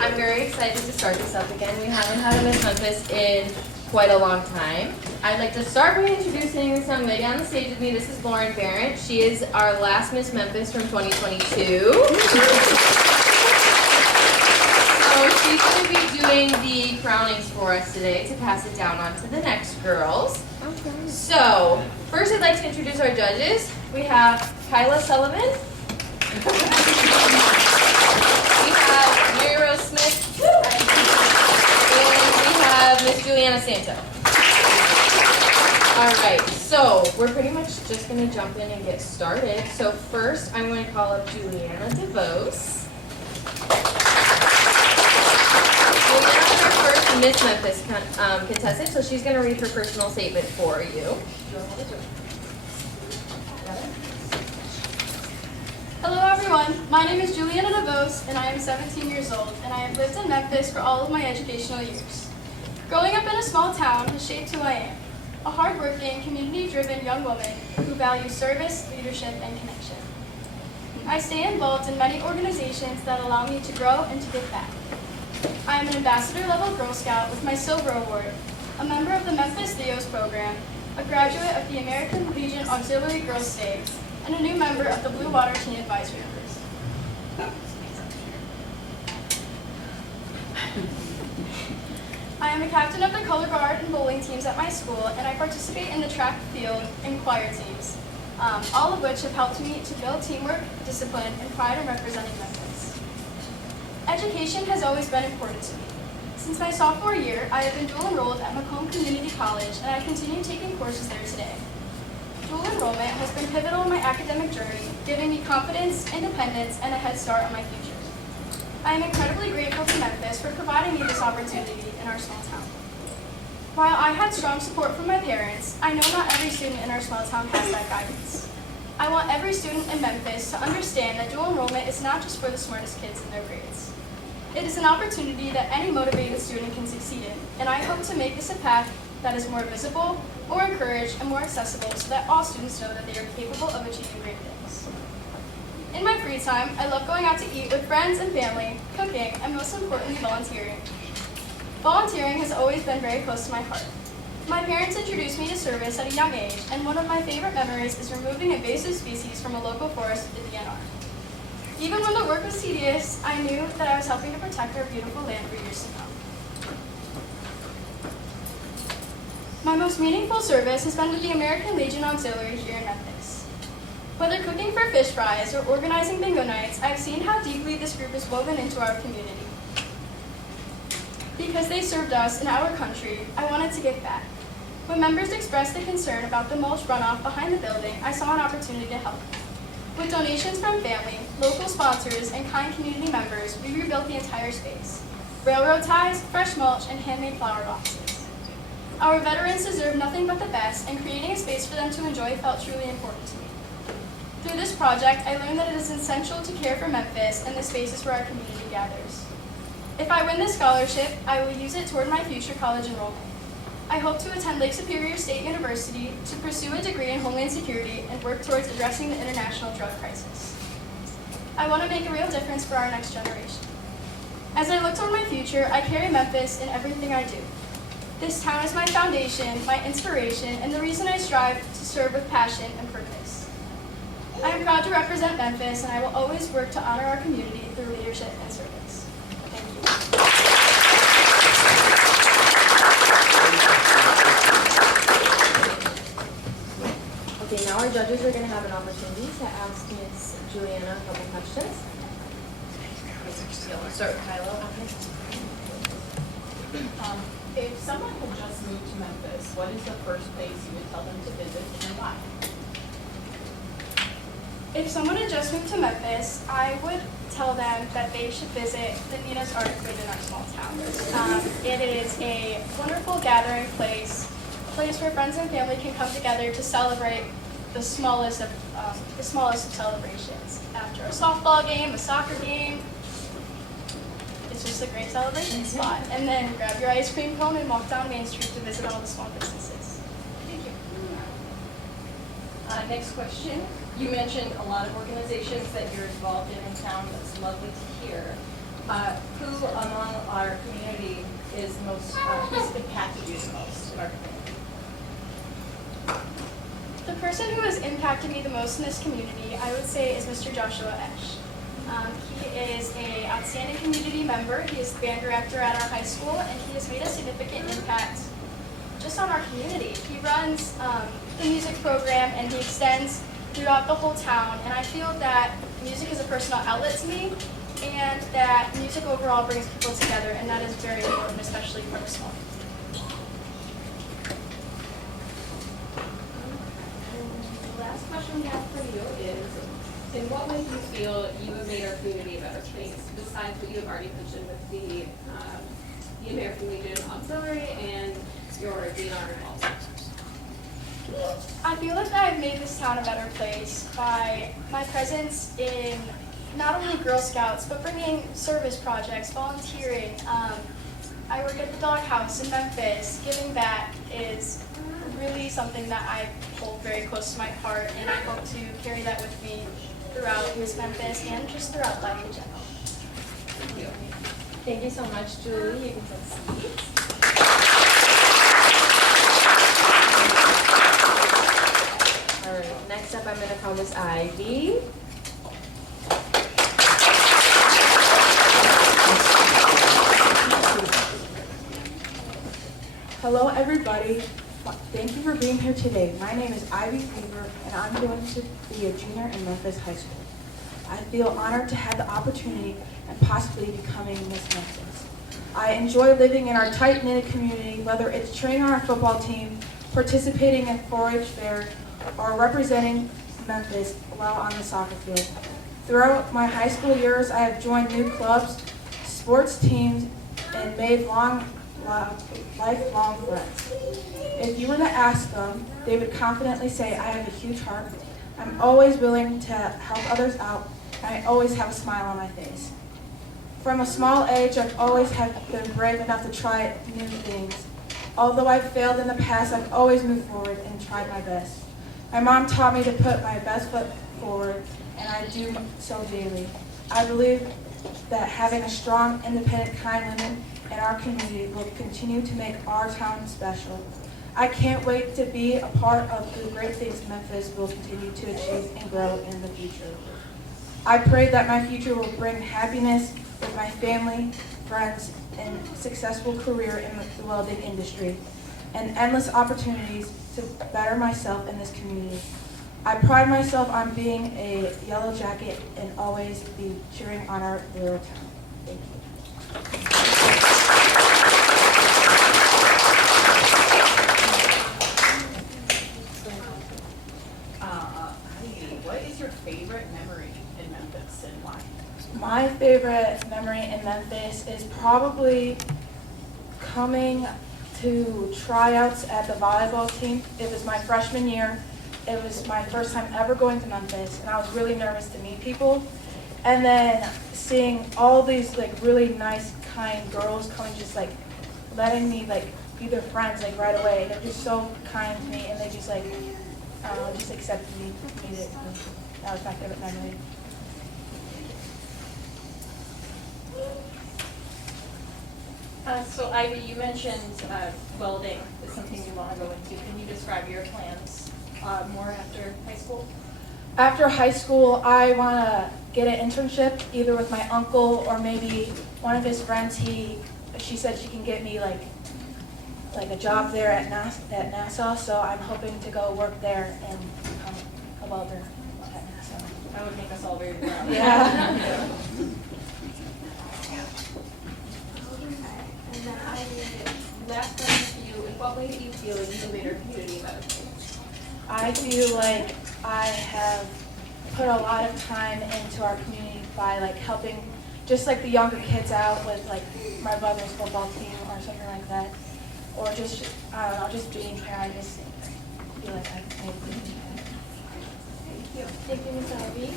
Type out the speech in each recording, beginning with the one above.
I'm very excited to start this up again. We haven't had a Miss Memphis in quite a long time. I'd like to start by introducing this young lady on the stage with me. This is Lauren Barrett. She is our last Miss Memphis from 2022. So she's going to be doing the crownings for us today to pass it down on to the next girls. Okay. So, first I'd like to introduce our judges. We have Kyla Sullivan. We have Mary Rose Smith. And we have Miss Juliana Santo. Alright, so we're pretty much just going to jump in and get started. So first I'm going to call up Juliana DeVos. Juliana is our first Miss Memphis contestant, so she's going to read her personal statement for you. Hello everyone, my name is Juliana DeVos and I am 17 years old and I have lived in Memphis for all of my educational years. Growing up in a small town has shaped who I am, a hardworking, community-driven young woman who values service, leadership, and connection. I stay involved in many organizations that allow me to grow and to give back. I am an ambassador-level Girl Scout with my Silver Award, a member of the Memphis Theos program, a graduate of the American Legion Auxiliary Girls State, and a new member of the Blue Water Teen Advisory Members. I am a captain of the color guard and bowling teams at my school, and I participate in the track, field, and choir teams, all of which have helped me to build teamwork, discipline, and pride in representing Memphis. Education has always been important to me. Since my sophomore year, I have been dual enrolled at Macomb Community College, and I continue taking courses there today. Dual enrollment has been pivotal in my academic journey, giving me confidence, independence, and a head start on my future. I am incredibly grateful to Memphis for providing me this opportunity in our small town. While I had strong support from my parents, I know not every student in our small town has that guidance. I want every student in Memphis to understand that dual enrollment is not just for the smartest kids in their grades. It is an opportunity that any motivated student can succeed in, and I hope to make this a path that is more visible, more encouraged, and more accessible so that all students know that they are capable of achieving great things. In my free time, I love going out to eat with friends and family, cooking, and most importantly, volunteering. Volunteering has always been very close to my heart. My parents introduced me to service at a young age, and one of my favorite memories is removing invasive species from a local forest in the DNR. Even when the work was tedious, I knew that I was helping to protect our beautiful land for years to come. My most meaningful service has been with the American Legion Auxiliary here in Memphis. Whether cooking for fish fries or organizing bingo nights, I've seen how deeply this group is woven into our community. Because they served us and our country, I wanted to give back. When members expressed a concern about the mulch runoff behind the building, I saw an opportunity to help. With donations from family, local sponsors, and kind community members, we rebuilt the entire space. Railroad ties, fresh mulch, and handmade flower boxes. Our veterans deserve nothing but the best, and creating a space for them to enjoy felt truly important to me. Through this project, I learned that it is essential to care for Memphis and the spaces where our community gathers. If I win this scholarship, I will use it toward my future college enrollment. I hope to attend Lake Superior State University to pursue a degree in Homeland Security and work towards addressing the international drug crisis. I want to make a real difference for our next generation. As I look toward my future, I carry Memphis in everything I do. This town is my foundation, my inspiration, and the reason I strive to serve with passion and purpose. I am proud to represent Memphis, and I will always work to honor our community through leadership and service. Thank you. Okay, now our judges are going to have an opportunity to ask Ms. Juliana a couple questions. We'll start with Kyla. If someone had just moved to Memphis, what is the first place you would tell them to visit and why? If someone had just moved to Memphis, I would tell them that they should visit the Nina's Art Food in our small town. It is a wonderful gathering place, a place where friends and family can come together to celebrate the smallest of celebrations. After a softball game, a soccer game, it's just a great celebration spot. And then grab your ice cream cone and walk down Main Street to visit all the small businesses. Thank you. Next question. You mentioned a lot of organizations that you're involved in town. That's lovely to hear. Who among our community is most, who's impacted you the most in our community? The person who has impacted me the most in this community, I would say, is Mr. Joshua Esch. He is an outstanding community member. He is the band director at our high school, and he has made a significant impact just on our community. He runs the music program, and he extends throughout the whole town. And I feel that music is a personal outlet to me, and that music overall brings people together, and that is very important, especially personal. The last question we have for you is, in what way do you feel you have made our community a better place, besides what you have already mentioned with the American Legion Auxiliary and your DNR involvement? I feel like I've made this town a better place by my presence in not only Girl Scouts, but bringing service projects, volunteering. I work at the doghouse in Memphis. Giving back is really something that I hold very close to my heart, and I hope to carry that with me throughout Miss Memphis and just throughout life in general. Thank you. Thank you so much, Julie. You can take seats. All right, next up I'm going to call Miss Ivy. Hello everybody, thank you for being here today. My name is Ivy Weaver and I'm going to be a junior in Memphis High School. I feel honored to have the opportunity and possibly becoming Miss Memphis. I enjoy living in our tight-knit community, whether it's training on our football team, participating in 4-H fair, or representing Memphis while on the soccer field. Throughout my high school years, I have joined new clubs, sports teams, and made lifelong friends. If you were to ask them, they would confidently say I have a huge heart. I'm always willing to help others out, and I always have a smile on my face. From a small age, I've always been brave enough to try new things. Although I've failed in the past, I've always moved forward and tried my best. My mom taught me to put my best foot forward, and I do so daily. I believe that having a strong, independent, kind women in our community will continue to make our town special. I can't wait to be a part of the great things Memphis will continue to achieve and grow in the future. I pray that my future will bring happiness with my family, friends, and successful career in the welding industry, and endless opportunities to better myself in this community. I pride myself on being a yellow jacket and always be cheering on our little town. Thank you. What is your favorite memory in Memphis and why? My favorite memory in Memphis is probably coming to tryouts at the volleyball team. It was my freshman year. It was my first time ever going to Memphis, and I was really nervous to meet people. And then seeing all these really nice, kind girls coming, just letting me be their friends right away. They're just so kind to me, and they just just accepted me. That was my favorite memory. So Ivy, you mentioned welding is something you want to go into. Can you describe your plans more after high school? After high school, I want to get an internship either with my uncle or maybe one of his friends. She said she can get me like a job there at NASA, so I'm hoping to go work there and become a welder at NASA. That would make us all very proud. Yeah. And then last question to you, in what way do you feel like you made our community a better place? I feel like I have put a lot of time into our community by helping just the younger kids out with my brother's football team or something like that. Or just, I don't know, just being here. I just feel like I've made a good impact. Thank you. Thank you, Ms. Ivy.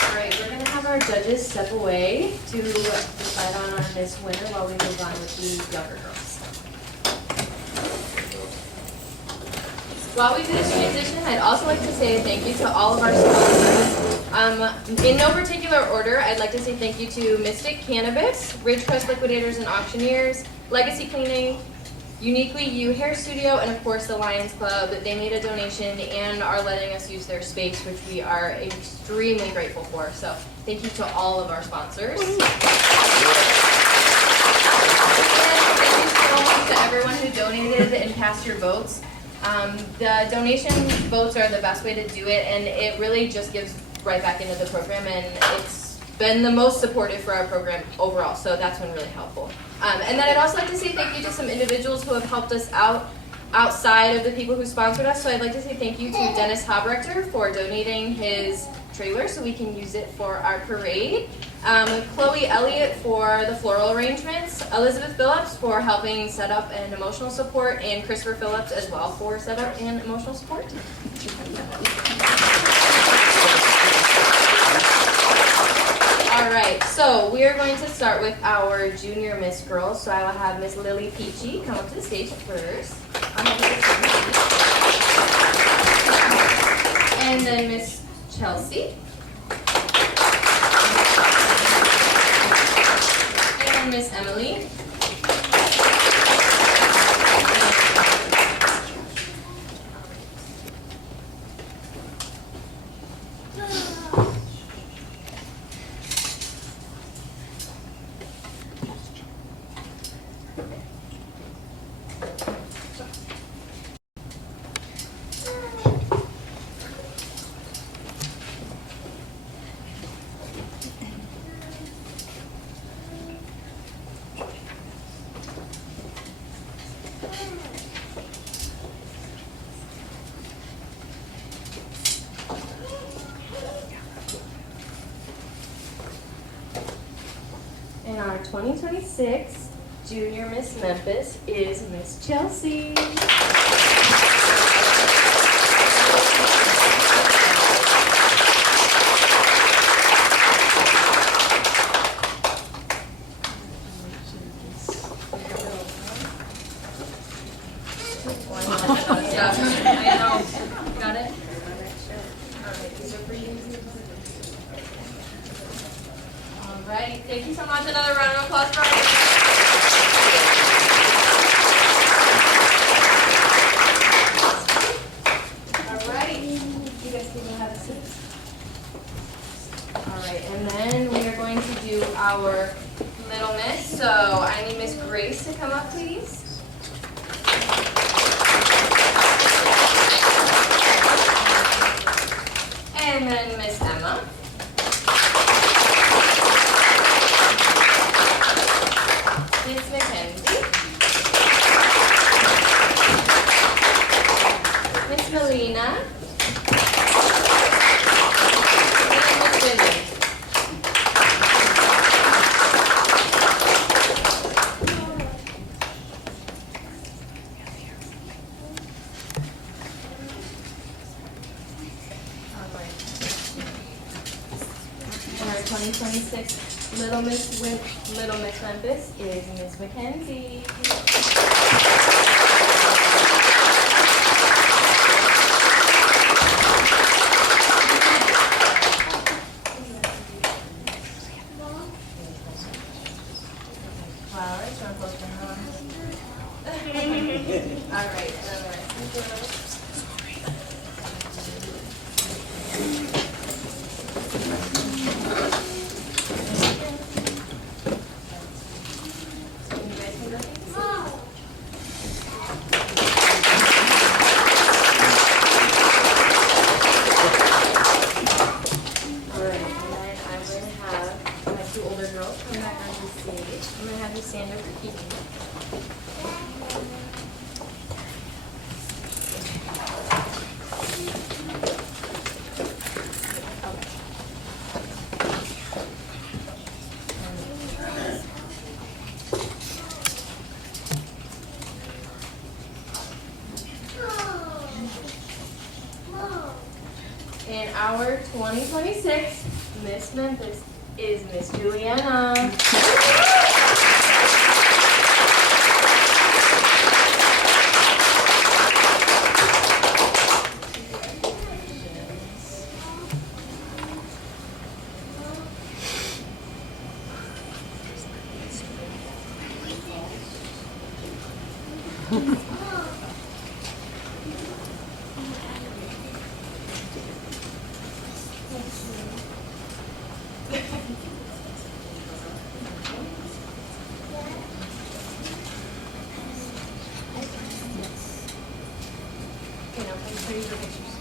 All right, we're going to have our judges step away to decide on our Miss winner while we move on with the younger girls. While we do this transition, I'd also like to say thank you to all of our sponsors. In no particular order, I'd like to say thank you to Mystic Cannabis, Ridgecrest Liquidators and Auctioneers, Legacy Cleaning, Uniquely You Hair Studio, and of course the Lions Club. They made a donation and are letting us use their space, which we are extremely grateful for. So thank you to all of our sponsors. And thank you so much to everyone who donated and cast your votes. The donation votes are the best way to do it, and it really just gives right back into the program, and it's been the most supportive for our program overall, so that's been really helpful. And then I'd also like to say thank you to some individuals who have helped us out outside of the people who sponsored us. So I'd like to say thank you to Dennis Hobrechter for donating his trailer so we can use it for our parade. Chloe Elliott for the floral arrangements, Elizabeth Phillips for helping set up and emotional support, and Christopher Phillips as well for setup and emotional support. All right, so we are going to start with our junior Miss girls. So I will have Miss Lily Peachy come up to the stage first. And then Miss Chelsea. And Miss Emily. And our 2026 Junior Miss Memphis is Miss Chelsea. Got it? All right, thank you so much. Another round of applause for our All right, you guys can go have a seat. All right, and then we are going to do our little miss. So I need Miss Grace to come up, please. And then Miss Emma. Miss Mackenzie. Miss Melina. And Miss Vinny. And our 2026 Little Miss Memphis is Miss Mackenzie. Flowers, want to close your hands? All right, and then the rest of the girls. Stand over here. And our 2026 Miss Memphis is Miss Juliana. Okay, now please show your pictures.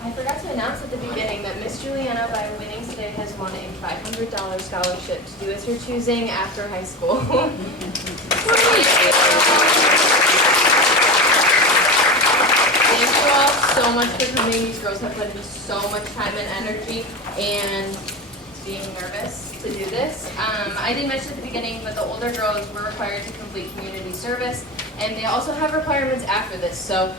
I forgot to announce at the beginning that Miss Juliana, by winning today, has won a $500 scholarship to do as her choosing after high school. Thank you all so much for coming. These girls have put in so much time and energy and being nervous to do this. I didn't mention at the beginning, but the older girls were required to complete community service, and they also have requirements after this. So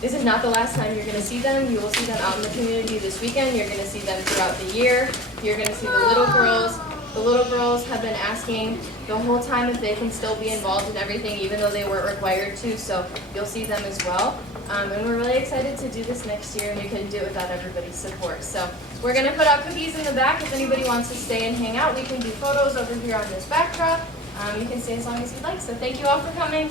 this is not the last time you're going to see them. You will see them out in the community this weekend. You're going to see them throughout the year. You're going to see the little girls. The little girls have been asking the whole time if they can still be involved in everything, even though they weren't required to. So you'll see them as well. And we're really excited to do this next year, and we couldn't do it without everybody's support. So we're going to put out cookies in the back. If anybody wants to stay and hang out, we can do photos over here on this backdrop. You can stay as long as you'd like. So thank you all for coming.